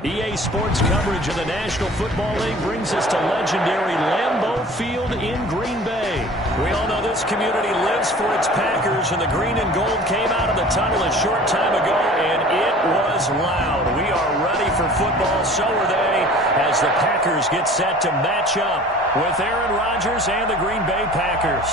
EA Sports coverage of the National Football League brings us to legendary Lambeau Field in Green Bay. We all know this community lives for its Packers, and the green and gold came out of the tunnel a short time ago, and it was loud. We are ready for football, so are they, as the Packers get set to match up with Aaron Rodgers and the Green Bay Packers.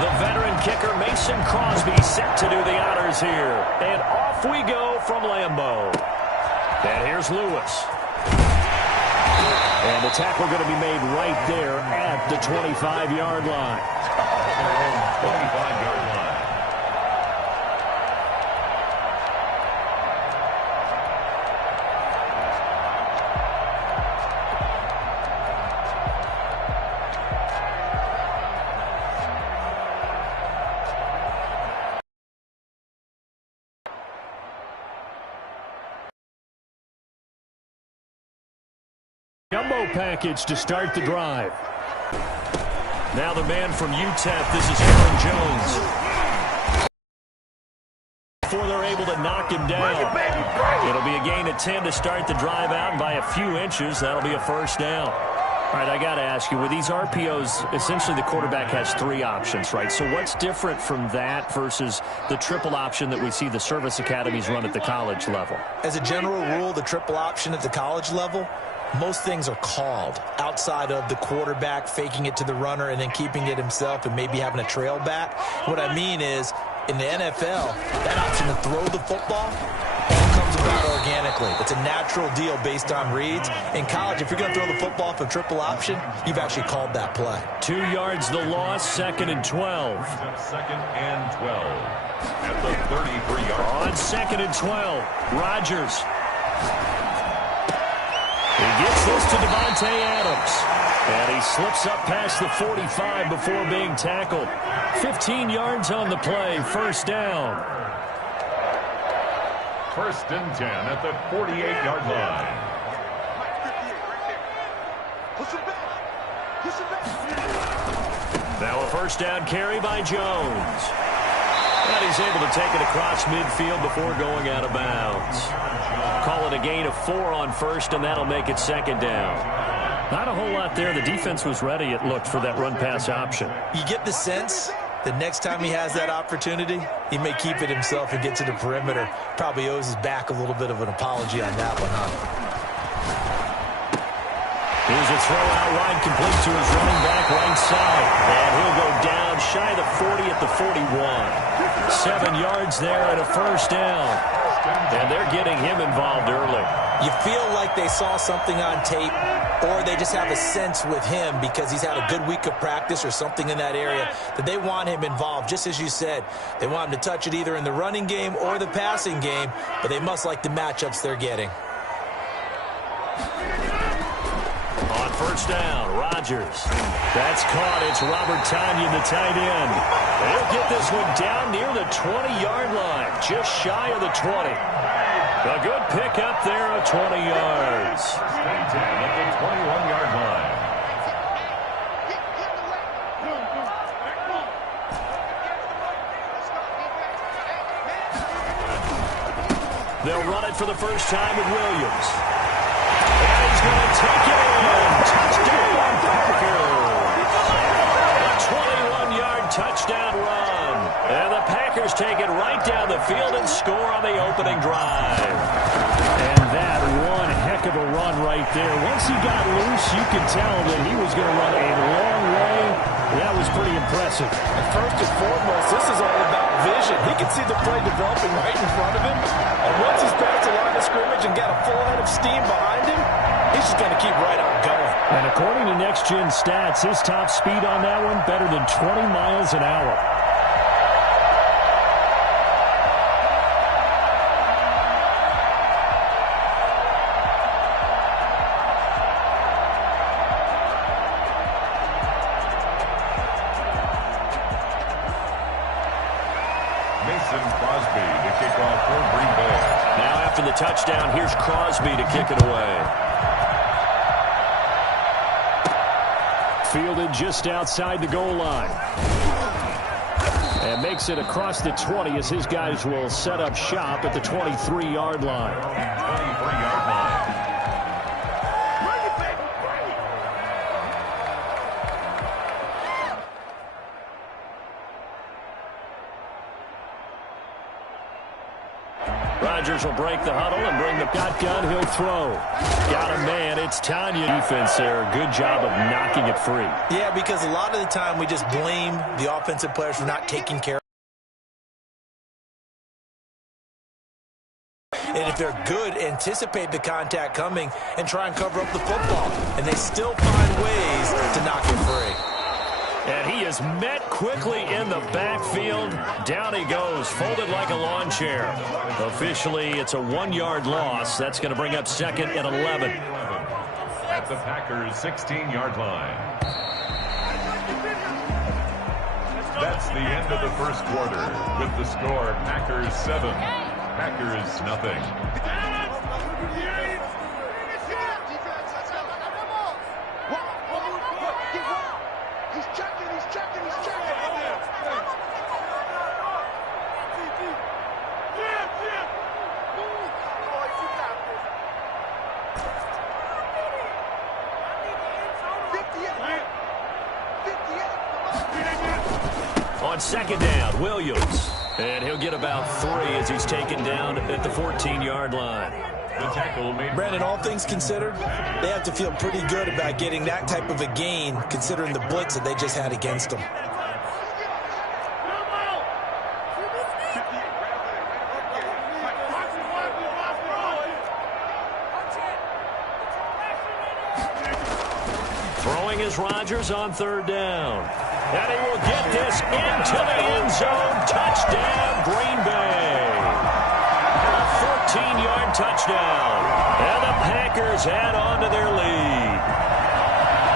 The veteran kicker Mason Crosby set to do the honors here. And off we go from Lambeau. And here's Lewis. And the tackle going to be made right there at the 25-yard line. 25-yard line. Jumbo package to start the drive. Now the man from UTEP, this is Aaron Jones. Before they're able to knock him down. It'll be a gain of 10 to start the drive out, and by a few inches, that'll be a first down. All right, I got to ask you, with these RPOs, essentially the quarterback has three options, right? So what's different from that versus the triple option that we see the service academies run at the college level? As a general rule, the triple option at the college level, most things are called outside of the quarterback faking it to the runner and then keeping it himself and maybe having a trail back. What I mean is, in the NFL, that option to throw the football all comes about organically. It's a natural deal based on reads. In college, if you're going to throw the football for triple option, you've actually called that play. 2 yards the loss, 2nd and 12. 2nd and 12 at the 33-yard line. On 2nd and 12, Rodgers. He gets this to Devontae Adams. And he slips up past the 45 before being tackled. 15 yards on the play, first down. 1st and 10 at the 48-yard line. Now a first down carry by Jones. And he's able to take it across midfield before going out of bounds. Call it a gain of 4 on first, and that'll make it 2nd down. Not a whole lot there. The defense was ready, it looked, for that run-pass option. You get the sense the next time he has that opportunity, he may keep it himself and get to the perimeter. Probably owes his back a little bit of an apology on that one, huh? Here's a throw out wide, complete to his running back right side. And he'll go down shy of the 40 at the 41. 7 yards there and a first down. And they're getting him involved early. You feel like they saw something on tape, or they just have a sense with him because he's had a good week of practice or something in that area that they want him involved. Just as you said, they want him to touch it either in the running game or the passing game, but they must like the matchups they're getting. On first down, Rodgers. That's caught. It's Robert Tonyan, the tight end. He'll get this one down near the 20-yard line, just shy of the 20. A good pickup there of 20 yards. 10 at the 21-yard line. They'll run it for the first time with Williams. And he's going to take it in. Touchdown, Packers. A 21-yard touchdown run. And the Packers take it right down the field and score on the opening drive. And that one heck of a run right there. Once he got loose, you could tell that he was going to run a long way. That was pretty impressive. And first and foremost, this is all about vision. He can see the play developing right in front of him. And once he's past the line of scrimmage and got a full head of steam behind him, he's just going to keep right on going. And according to Next Gen Stats, his top speed on that one, better than 20 miles an hour. Mason Crosby to kick off for Green Bay. Now after the touchdown, here's Crosby to kick it away. Fielded just outside the goal line. And takes it across the 20 as his guys will set up shop at the 23-yard line. 23-yard line. Rodgers will break the huddle and bring the shotgun. He'll throw. Got a man. It's Tanya. Defense there. Good job of knocking it free. Yeah, because a lot of the time we just blame the offensive players for not taking care of it. And if they're good, anticipate the contact coming and try and cover up the football. And they still find ways to knock it free. And he is met quickly in the backfield. Down he goes, folded like a lawn chair. Officially, it's a 1-yard loss. That's going to bring up second and 11. At the Packers' 16-yard line. That's the end of the first quarter. With the score, Packers 7, Packers nothing. On second down, Williams. And he'll get about 3 as he's taken down at the 14-yard line. The tackle made. Brandon, all things considered, they have to feel pretty good about getting that type of a gain considering the blitz that they just had against them. Throwing is Rodgers on third down. And he will get this into the end zone. Touchdown, Green Bay. A 14-yard touchdown. And the Packers add on to their lead.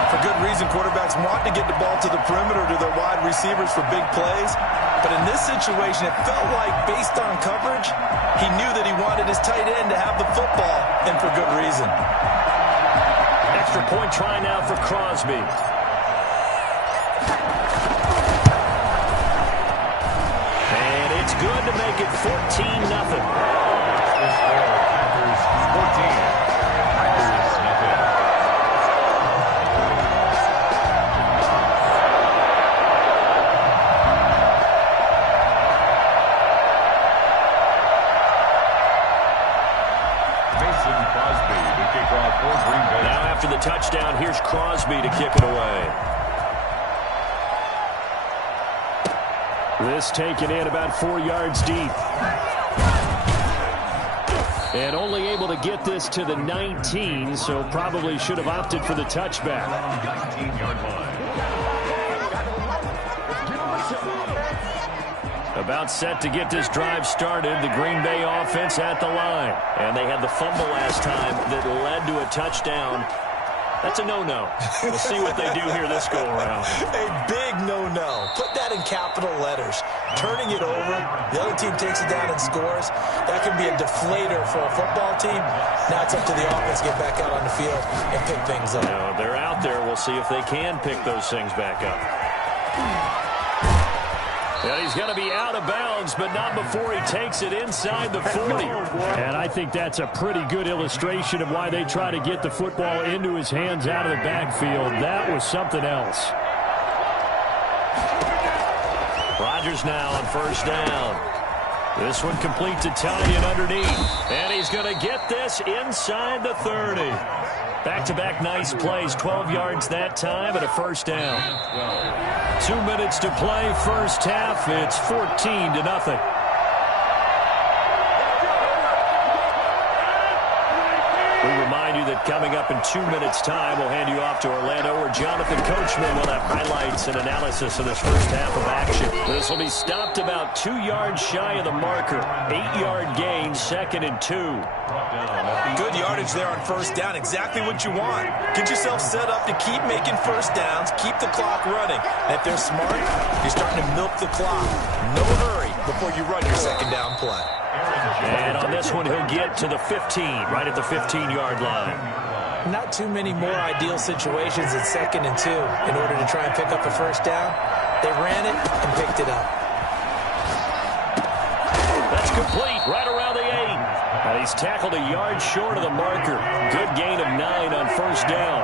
For good reason, quarterbacks want to get the ball to the perimeter to their wide receivers for big plays. But in this situation, it felt like, based on coverage, he knew that he wanted his tight end to have the football, and for good reason. Extra point try now for Crosby. And it's good to make it 14-0. Packers 14, Packers nothing. Mason Crosby to kick off for Green Bay. Now after the touchdown, here's Crosby to kick it away. This taken in about 4 yards deep. And only able to get this to the 19, so probably should have opted for the touchback. 19-yard line. About set to get this drive started, the Green Bay offense at the line. And they had the fumble last time that led to a touchdown. That's a no-no. We'll see what they do here this go-around. A big no-no. Put that in capital letters. Turning it over, the other team takes it down and scores. That can be a deflator for a football team. Now it's up to the offense to get back out on the field and pick things up. You know, they're out there. We'll see if they can pick those things back up. And he's going to be out of bounds, but not before he takes it inside the 40. And I think that's a pretty good illustration of why they try to get the football into his hands out of the backfield. That was something else. Rodgers now on first down. This one complete to Tanya underneath. And he's going to get this inside the 30. Back-to-back nice plays, 12 yards that time and a first down. 2 minutes to play first half. It's 14-0. We remind you that coming up in 2 minutes' time, we'll hand you off to Orlando, where Jonathan Coachman will have highlights and analysis of this first half of action. This will be stopped about 2 yards shy of the marker. 8-yard gain, 2nd and 2. Good yardage there on first down. Exactly what you want. Get yourself set up to keep making first downs, keep the clock running. And if they're smart, you're starting to milk the clock. No hurry before you run your second down play. And on this one, he'll get to the 15, right at the 15-yard line. Not too many more ideal situations at 2nd and 2 in order to try and pick up a first down. They ran it and picked it up. he's tackled a yard short of the marker. Good gain of 9 on first down.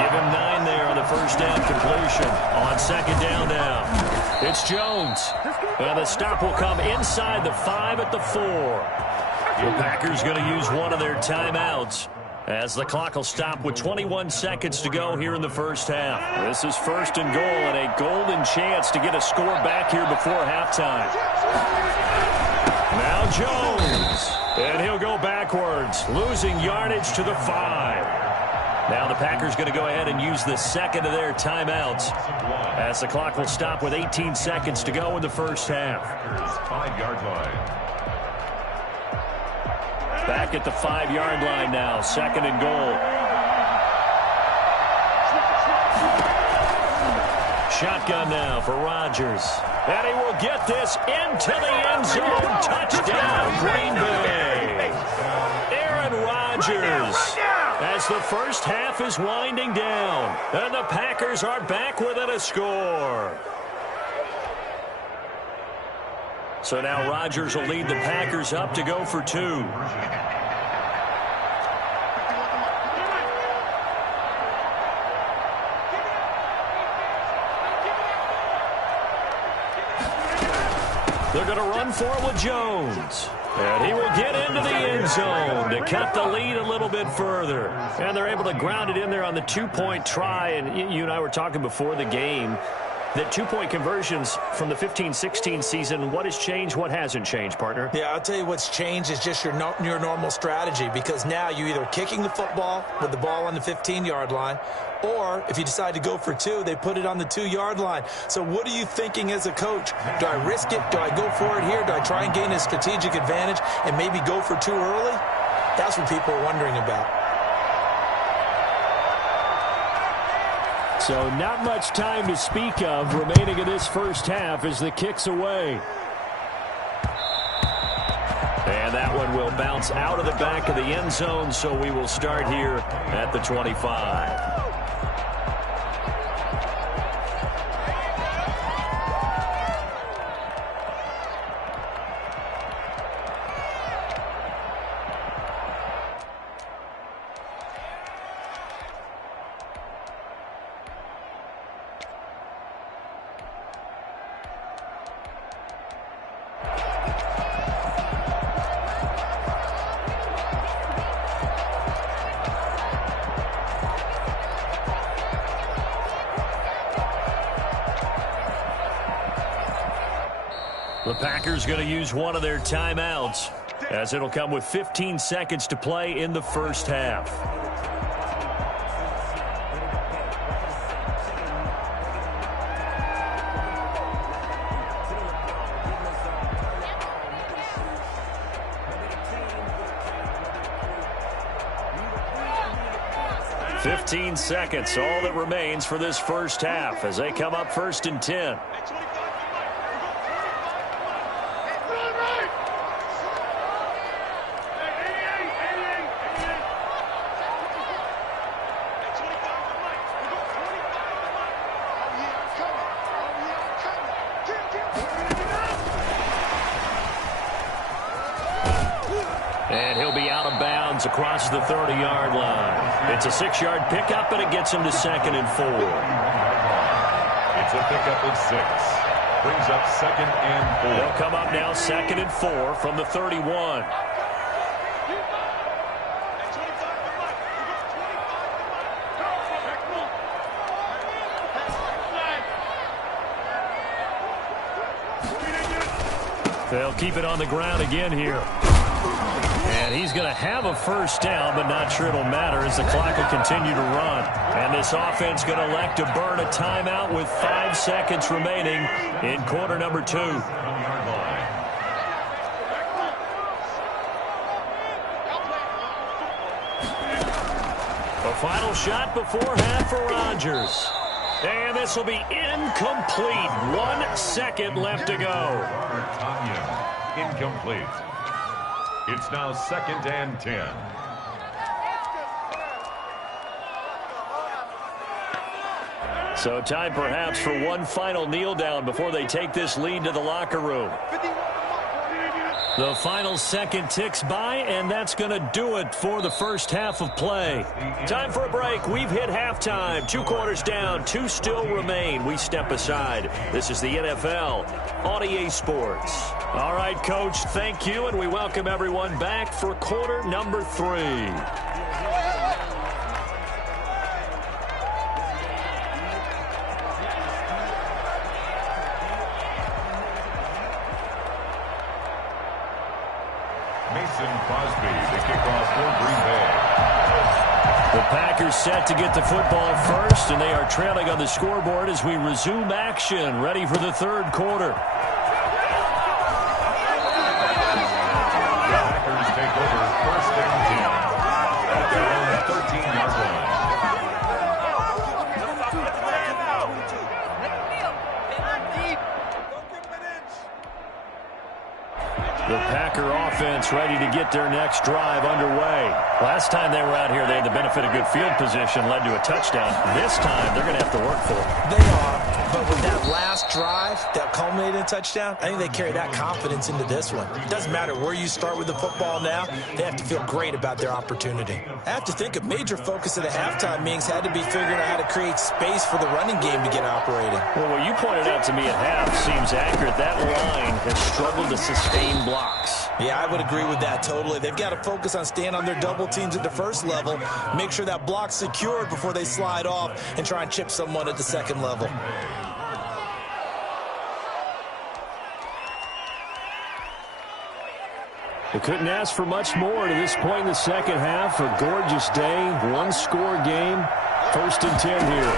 Give him 9 there on the first down completion. On second down now, it's Jones. And the stop will come inside the 5 at the 4. The Packers going to use one of their timeouts as the clock will stop with 21 seconds to go here in the first half. This is first and goal and a golden chance to get a score back here before halftime. Now Jones, and he'll go backwards, losing yardage to the 5. Now the Packers going to go ahead and use the second of their timeouts as the clock will stop with 18 seconds to go in the first half. 5-yard line. Back at the 5-yard line now, second and goal. Shotgun now for Rodgers. And he will get this into the end zone. Touchdown, Green Bay. Aaron Rodgers. As the first half is winding down. And the Packers are back within a score. So now Rodgers will lead the Packers up to go for 2. They're going to run for it with Jones. And he will get into the end zone to cut the lead a little bit further. And they're able to ground it in there on the 2-point try. And you and I were talking before the game that 2-point conversions from the 15-16 season, what has changed, what hasn't changed, partner? Yeah, I'll tell you what's changed is just your normal strategy, because now you're either kicking the football with the ball on the 15-yard line, or if you decide to go for 2, they put it on the 2-yard line. So what are you thinking as a coach? Do I risk it? Do I go for it here? Do I try and gain a strategic advantage and maybe go for 2 early? That's what people are wondering about. So not much time to speak of remaining in this first half as the kick's away. And that one will bounce out of the back of the end zone, so we will start here at the 25. The Packers going to use one of their timeouts as it'll come with 15 seconds to play in the first half. "15 seconds, all that remains for this first half as they come up first and 10. And he'll be out of bounds across the 30-yard line. It's a 6-yard pickup, and it gets him to second and 4. It's a pickup of 6. Brings up second and 4. They'll come up now second and 4 from the 31. They'll keep it on the ground again here. And he's going to have a first down, but not sure it'll matter as the clock will continue to run. And this offense going to elect to burn a timeout with 5 seconds remaining in quarter number 2. A final shot before half for Rodgers. And this will be incomplete. 1 second left to go. Incomplete. It's now second and 10. So time perhaps for one final kneel down before they take this lead to the locker room. The final second ticks by, and that's going to do it for the first half of play. Time for a break. We've hit halftime. 2 quarters down, 2 still remain. We step aside. This is the NFL on EA Sports. All right, Coach, thank you, and we welcome everyone back for quarter number 3. Crosby, the kickoff for Green Bay. The Packers set to get the football first, and they are trailing on the scoreboard as we resume action, ready for the third quarter. The Packers take over first and 10 at their own 13-yard line. The Packer offense ready to get their next drive underway. Last time they were out here, they had the benefit of good field position, led to a touchdown. This time, they're going to have to work for it. They are, but with that last drive that culminated in a touchdown, I think they carry that confidence into this one. It doesn't matter where you start with the football now. They have to feel great about their opportunity. I have to think a major focus of the halftime meetings had to be figuring out how to create space for the running game to get operating. Well, what you pointed out to me at half seems accurate. That line has struggled to sustain blocks. Yeah, I would agree with that totally. They've got to focus on staying on their double teams at the first level, make sure that block's secured before they slide off and try and chip someone at the second level. They couldn't ask for much more to this point in the second half. A gorgeous day, one-score game. First and 10 here.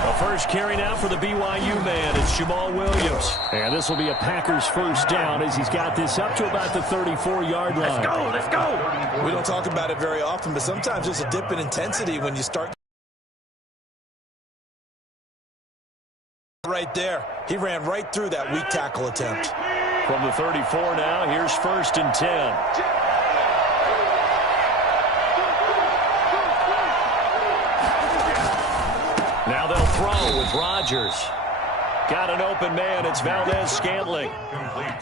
The first carry now for the BYU man. It's Jamal Williams. And this will be a Packers first down as he's got this up to about the 34-yard line. Let's go. We don't talk about it very often, but sometimes there's a dip in intensity when you start. Right there. He ran right through that weak tackle attempt. From the 34 now, here's first and 10. Now they'll throw with Rodgers. Got an open man. It's Valdez-Scantling.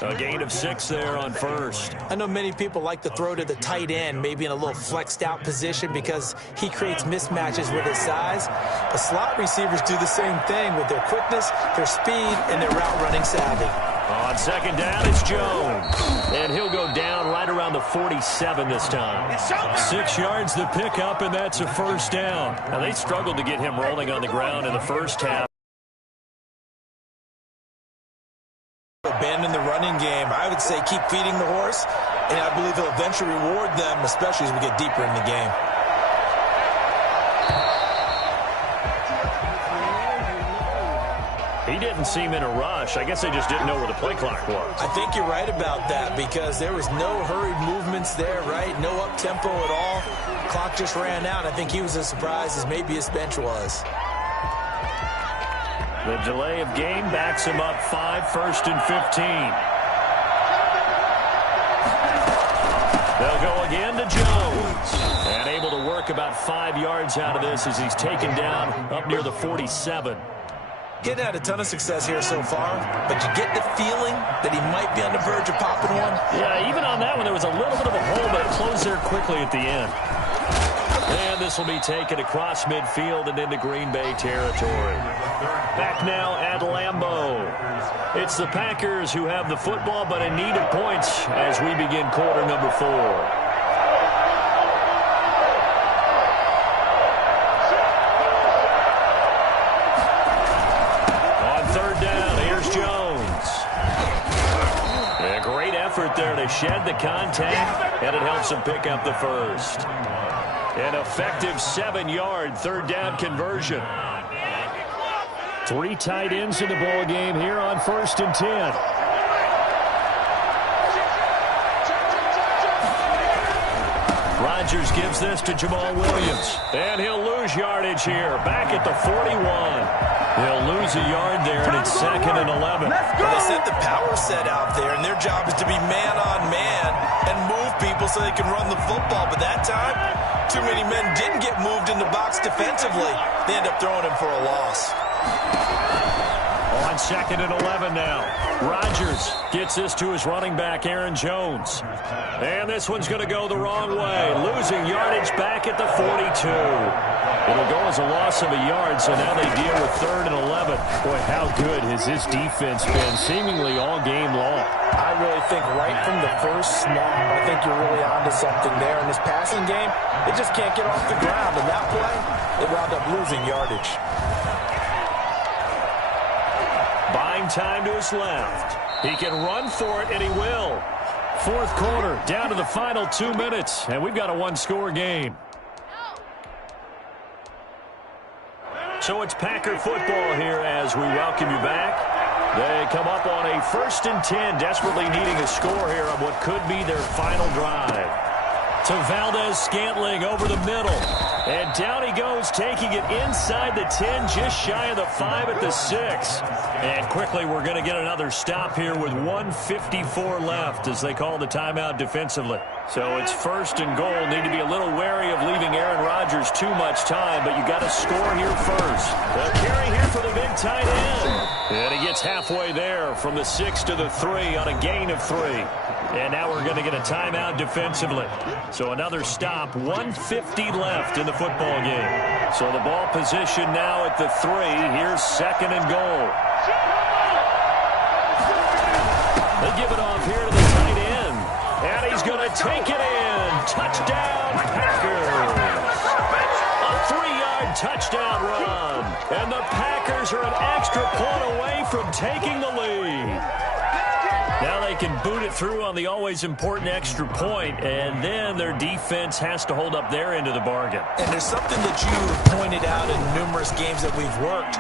A gain of 6 there on first. I know many people like to throw to the tight end, maybe in a little flexed out position because he creates mismatches with his size. But slot receivers do the same thing with their quickness, their speed, and their route running savvy. On second down, it's Jones. And he'll go down right around the 47 this time. 6 yards the pickup, and that's a first down. Now, they struggled to get him rolling on the ground in the first half. Abandon the running game. I would say keep feeding the horse, and I believe he'll eventually reward them, especially as we get deeper in the game. He didn't seem in a rush. I guess they just didn't know where the play clock was. I think you're right about that because there was no hurried movements there, right? No up-tempo at all. Clock just ran out. I think he was as surprised as maybe his bench was. The delay of game backs him up 5, first and 15. They'll go again to Jones. And able to work about 5 yards out of this as he's taken down up near the 47. He hadn't had a ton of success here so far, but you get the feeling that he might be on the verge of popping one. Yeah, even on that one, there was a little bit of a hole, but it closed there quickly at the end. And this will be taken across midfield and into Green Bay territory. Back now at Lambeau. It's the Packers who have the football, but in need of points as we begin quarter number 4. There to shed the contact, and it helps him pick up the first. An effective 7-yard third down conversion. 3 tight ends in the ball game here on first and 10. Rodgers gives this to Jamal Williams, and he'll lose yardage here. Back at the 41. They'll lose a yard there, and it's second and 11. Well, they set the power set out there, and their job is to be man-on-man and move people so they can run the football. But that time, too many men didn't get moved in the box defensively. They end up throwing him for a loss. On on 2nd and 11 now. Rodgers gets this to his running back, Aaron Jones. And this one's going to go the wrong way. Losing yardage back at the 42. It'll go as a loss of a yard, so now they deal with 3rd and 11. Boy, how good has this defense been seemingly all game long? I really think right from the first snap, I think you're really onto something there. In this passing game, they just can't get off the ground. And that play, they wound up losing yardage. Buying time to his left. He can run for it, and he will. 4th quarter, down to the final 2 minutes, and we've got a one-score game. So it's Packer football here as we welcome you back. They come up on a 1st and 10, desperately needing a score here on what could be their final drive. To Valdez-Scantling over the middle. And down he goes, taking it inside the 10, just shy of the 5 at the 6. And quickly we're going to get another stop here with 1:54 left as they call the timeout defensively. So it's 1st and goal. Need to be a little wary of leaving Aaron Rodgers too much time, but you got to score here first. The carry here for the big tight end. And he gets halfway there from the 6 to the 3 on a gain of 3. And now we're going to get a timeout defensively. So another stop, 1:50 left in the football game. So the ball position now at the 3. Here's 2nd and goal. They give it off here to the tight end. And he's going to take it in. Touchdown, Packers. A 3-yard touchdown run. And the Packers are an extra point away from taking the lead. Now they can boot it through on the always important extra point, and then their defense has to hold up their end of the bargain. And there's something that you pointed out in numerous games that we've worked.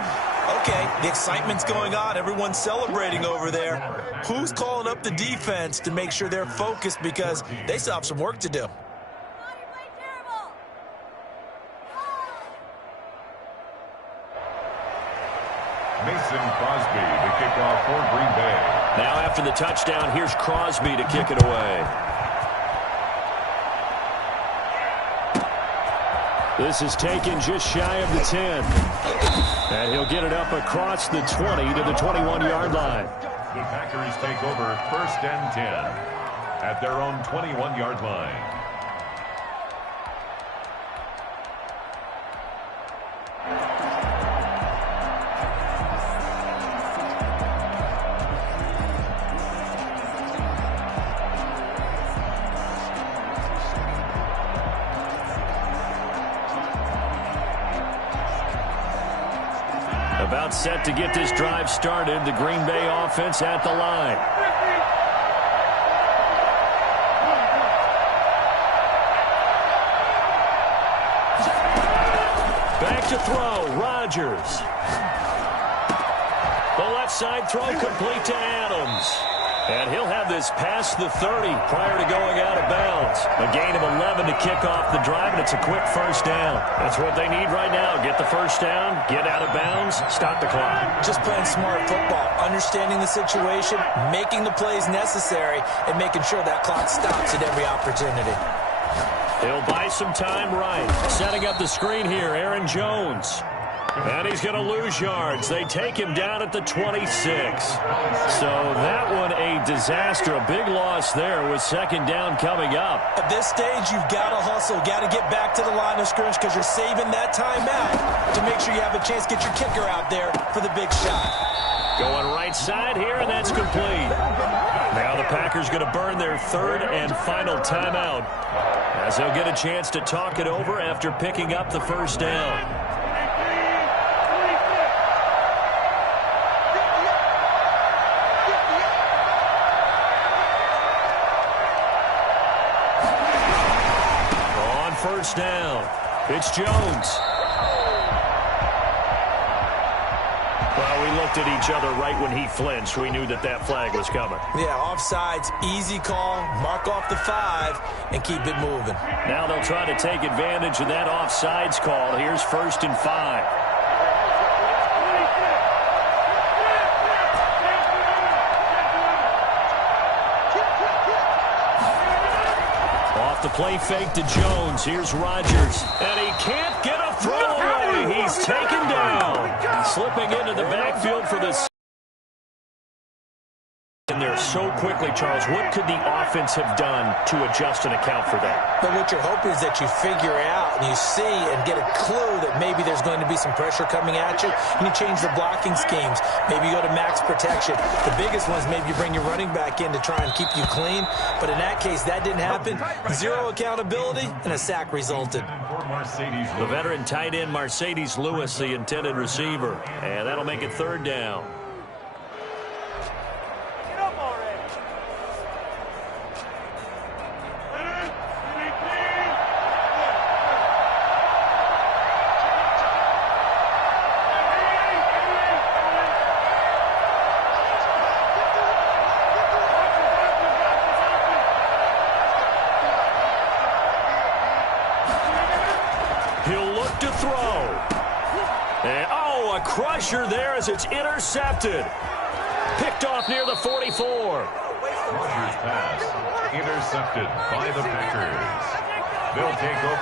Okay, the excitement's going on. Everyone's celebrating over there. Who's calling up the defense to make sure they're focused because they still have some work to do? Mason Crosby to kick off for Green Bay. Now after the touchdown, here's Crosby to kick it away. This is taken just shy of the 10. And he'll get it up across the 20 to the 21-yard line. The Packers take over 1st and 10 at their own 21-yard line. About set to get this drive started. The Green Bay offense at the line. Back to throw. Rodgers. The left side throw complete to Adams. And he'll have this past the 30 prior to going out of bounds. A gain of 11 to kick off the drive, and it's a quick 1st down. That's what they need right now. Get the 1st down, get out of bounds, stop the clock. Just playing smart football, understanding the situation, making the plays necessary, and making sure that clock stops at every opportunity. He'll buy some time right. Setting up the screen here, Aaron Jones. And he's going to lose yards. They take him down at the 26. So that one a disaster. A big loss there with 2nd down coming up. At this stage, you've got to hustle. Got to get back to the line of scrimmage because you're saving that timeout to make sure you have a chance to get your kicker out there for the big shot. Going right side here, and that's complete. Now the Packers going to burn their 3rd and final timeout as they'll get a chance to talk it over after picking up the 1st down. On 1st down, it's Jones. Well, we looked at each other right when he flinched. We knew that that flag was coming. Yeah, offsides, easy call, mark off the 5, and keep it moving. Now they'll try to take advantage of that offsides call. Here's 1st and 5. Off the play fake to Jones. Here's Rodgers. And he can't get a throw away. He's taken down. Slipping into the backfield for the in there so quickly, Charles. What could the offense have done to adjust and account for that? But what you're hoping is that you figure out and you see and get a clue that maybe there's going to be some pressure coming at you, and you change the blocking schemes. Maybe you go to max protection. The biggest one is maybe you bring your running back in to try and keep you clean. But in that case, that didn't happen. Zero accountability, and a sack resulted. The veteran tight end Mercedes Lewis, the intended receiver. And that'll make it 3rd down. He'll look to throw. And, oh, a crusher there as it's intercepted. Picked off near the 44. Rodgers' pass intercepted by the Packers. They'll take over.